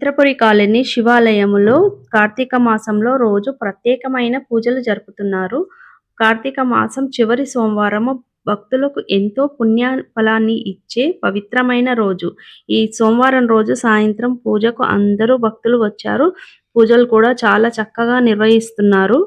Chitrapuri colony శివాలయములో Karthika మాసంలో రోజు ప్రత్యేకమైన పూజలు జరుపుతున్నారు. కార్తీక మాసం చివరి సోమవారము భక్తులకు ఎంతో పుణ్య ఫలాన్ని ఇచ్చే పవిత్రమైన రోజు. ఈ సోమవారం రోజు సాయంత్రం పూజకు అందరూ భక్తులు వచ్చారు. పూజలు కూడా చాలా చక్కగా నిర్వహిస్తున్నారు.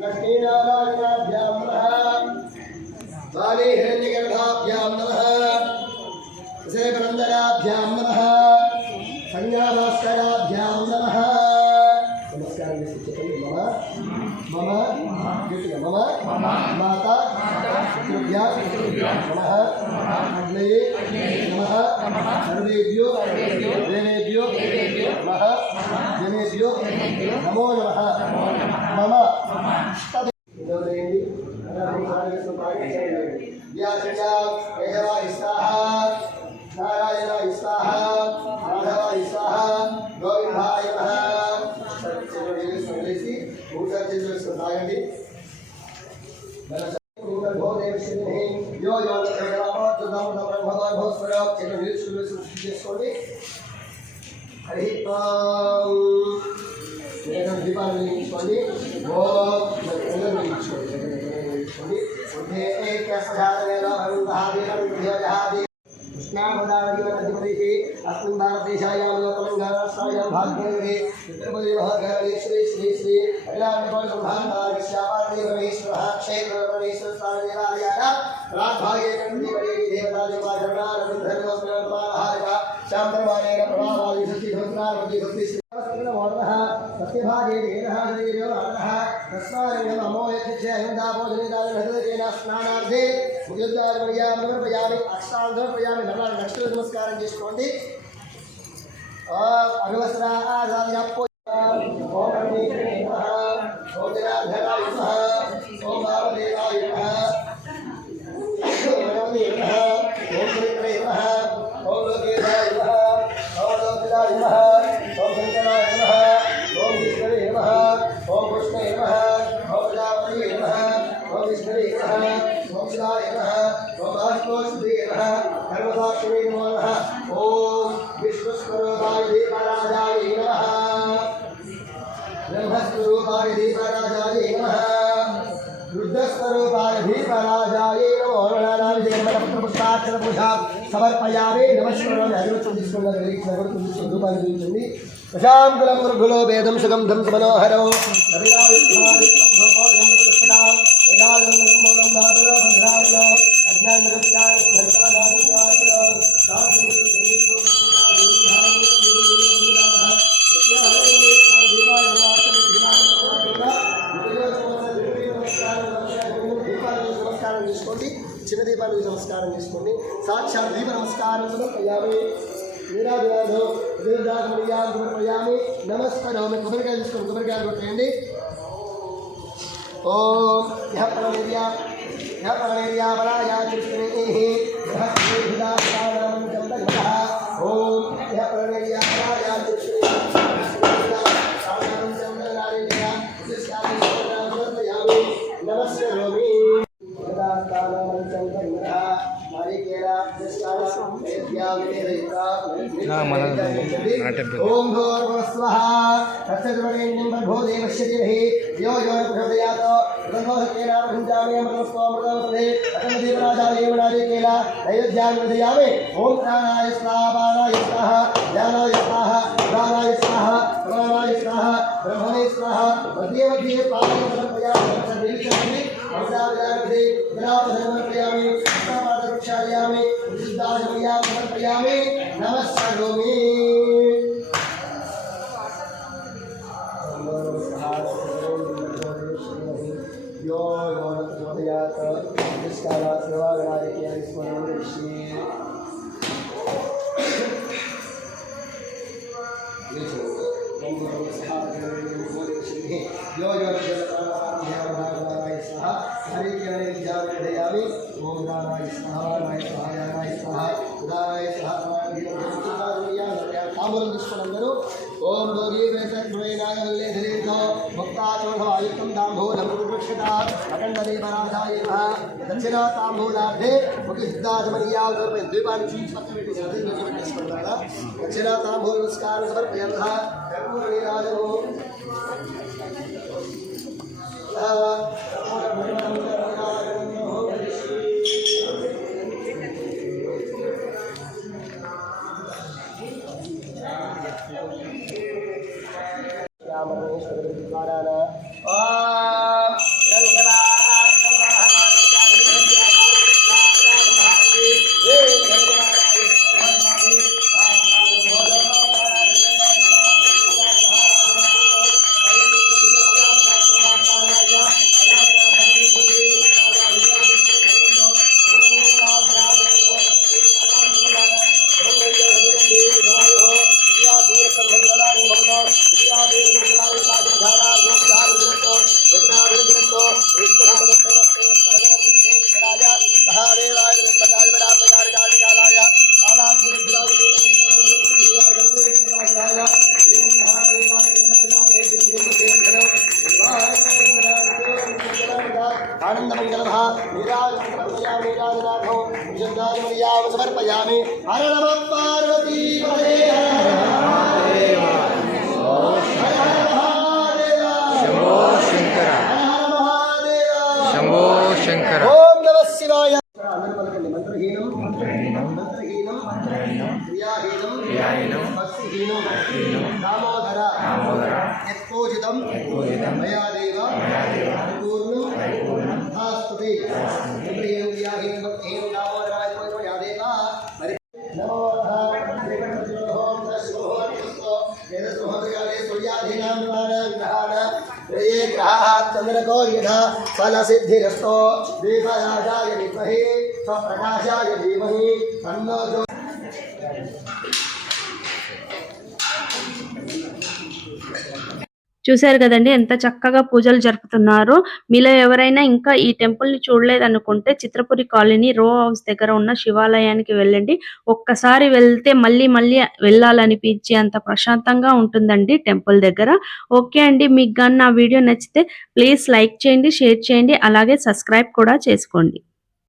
लक्ष्मीनारायणाभ्यां नमः बाले हिरण्यगर्भाभ्यां नमः सेवनन्दराभ्यां नमः संज्ञाभास्कराभ्यां नमः नमस्कारं मम मम माता पितृभ्यां नमः अग्नये नमः सर्वेभ्यो देवेभ्यो नमः जनेभ्यो नमो नमः मम नारायण स्वाहा माधव स्वाहा गोविंदाय हरि दीपावली वेलिగించుకోండి ఓం వెలిగించుకోండి ఉద్ధే ఏకస్యాదేన అరుంధాదేన విద్యాజాది కృష్ణామదావతి అస్మిన్ భారతదేశాయాం తెలంగాణాయాం భాగ్యమే చిత్రపతి మహాగణే శ్రీ శ్రీ శ్రీ కళ్యాణకోటి బ్రహ్మాండాశ్యాపారణి పరమేశ్వర క్షేత్ర పరమేశ్వర స్వామిదేవాలయాన రాజ్భాగే కందిపడి దేవతాజపాచరణారవిధర్మస్మరణాహారక శాంతమానేన ప్రభావాది సత్య సంస్కారవతి భక్తి सत्यभागे तस्मात् नमो यज्ञ स्नानार्थे अक्षांतर्पयामि नमस्कारं చేసుకోండి अगवस्त्रा आजाद्यापो ओम नमः ओम जनार्दनाय नमः ओम वामदेवाय नमः ओम नमः ओम श्रीकृष्णाय नमः ओम लोकेशाय नमः ओम लोकदाय नमः ओम शंकराय नमः ओम विष्णवे नमः ओम कृष्णाय नमः ओम प्रजापतये नमः ओम विष्णवे नमः ओम शिवाय नमः ओम वासुदेवाय नमः धर्मसाक्षिणे नमो नमः ओम विश्वस्वरूपाय दीपराजाय नमः ब्रह्मस्वरूपाय दीपराजाय नमः रुद्रस्वरूपाय दीपराजाय नमो नमः जगन्मलपुत्रपुष्पाक्षर पूजा समर्पयामि नमस्कारामि अगरबत्ति తీసుకున్న వెలిగించిన అగరబత్తి రూపాన్ని చూపించండి ప్రశాంతులం గురుగులో వేదం సుగంధం మనోహరం నమస్కారం చేసుకోండి చిన్న దీపాలకు నమస్కారం చేసుకోండి సాక్షాత్ దీప నమస్కారం సమర్పయామి నీరాజనాథో దీర్ఘాగమయాం సమర్పయామి నమస్కారం కొబ్బరికాయ తీసుకోండి కొబ్బరికాయ కొట్టేయండి ఓం యః పరమేర్యా పరాయా కృష్ణేః యః శ్రీహిదాసారం చందనః ఓం యః పరమేర్యా పరాయా కృష్ణేః నమస్కారం ओम भूर्भुवः स्वः तत्सर्वरेण्यं भो देवस्य देहि यो यो न प्रचोदयात् ततो सत्येन भुञ्जामि अमृतस्त्वं अमृतवसुधे अतमदेवराजाय वनादे केला नैवेद्यां विदयामि ॐ प्राणाय स्वाहा बाणाय स्वाहा ज्ञानाय स्वाहा प्राणाय स्वाहा प्राणाय स्वाहा ब्रह्मणे स्वाहा मध्ये मध्ये पादं समर्पयामि सर्वेषामि अमृतावदानविधे गुलाबधर्मर्पयामि अष्टापादवृक्षालयामि विशुद्धाजमयां समर्पयामि नमस्करोमि यो यो न प्रचोदयात् निष्काला सेवागणादिके स्मरणं करिष्ये यो यो जलप्राणाय स्वाहा हरिकेणे विद्यामि ओम रामाय स्वाहा रामाय स्वाहा रामाय स्वाहा उदाय स्वाहा ताम्बूलं తీసుకున్నారు ओम भोगी वेसत्वैनाय वल्ले धरेतो मुक्ताचोढवायुक्तं ताम्बूलं वृक्षता अखण्डदेवराजाय नमः दक्षिणा ताम्बूलार्धे मुखसिद्धाचमनीयां समर्पयन् द्वीपानि पक्कपेट्टि తీసుకుంటారా दक्षिणा ताम्बूल नमस्कारं समर्पयन्तः कर्पूरनीराजनो समर्पयामि हर नमः पार्वती पते शंभो शंकर ओम नमः शिवाय दामोदर यत्पूजितं मया देव पूर्णं तथास्तुते नमो चंद्रको यथा फलसिद्धिरस्तो दीपराजाय विद्महे स्वप्रकाशाय धीमहि तन्नो ज्योतिः చూశారు కదండి ఎంత చక్కగా పూజలు జరుపుతున్నారో. మీలో ఎవరైనా ఇంకా ఈ టెంపుల్ ని చూడలేదనుకుంటే చిత్రపురి కాలనీ రో హౌస్ దగ్గర ఉన్న శివాలయానికి వెళ్ళండి. ఒక్కసారి వెళ్తే మళ్ళీ మళ్ళీ వెళ్ళాలనిపించే అంత ప్రశాంతంగా ఉంటుందండి టెంపుల్ దగ్గర. ఓకే అండి, మీకు గాని నా వీడియో నచ్చితే ప్లీజ్ లైక్ చేయండి, షేర్ చేయండి, అలాగే సబ్స్క్రైబ్ కూడా చేసుకోండి.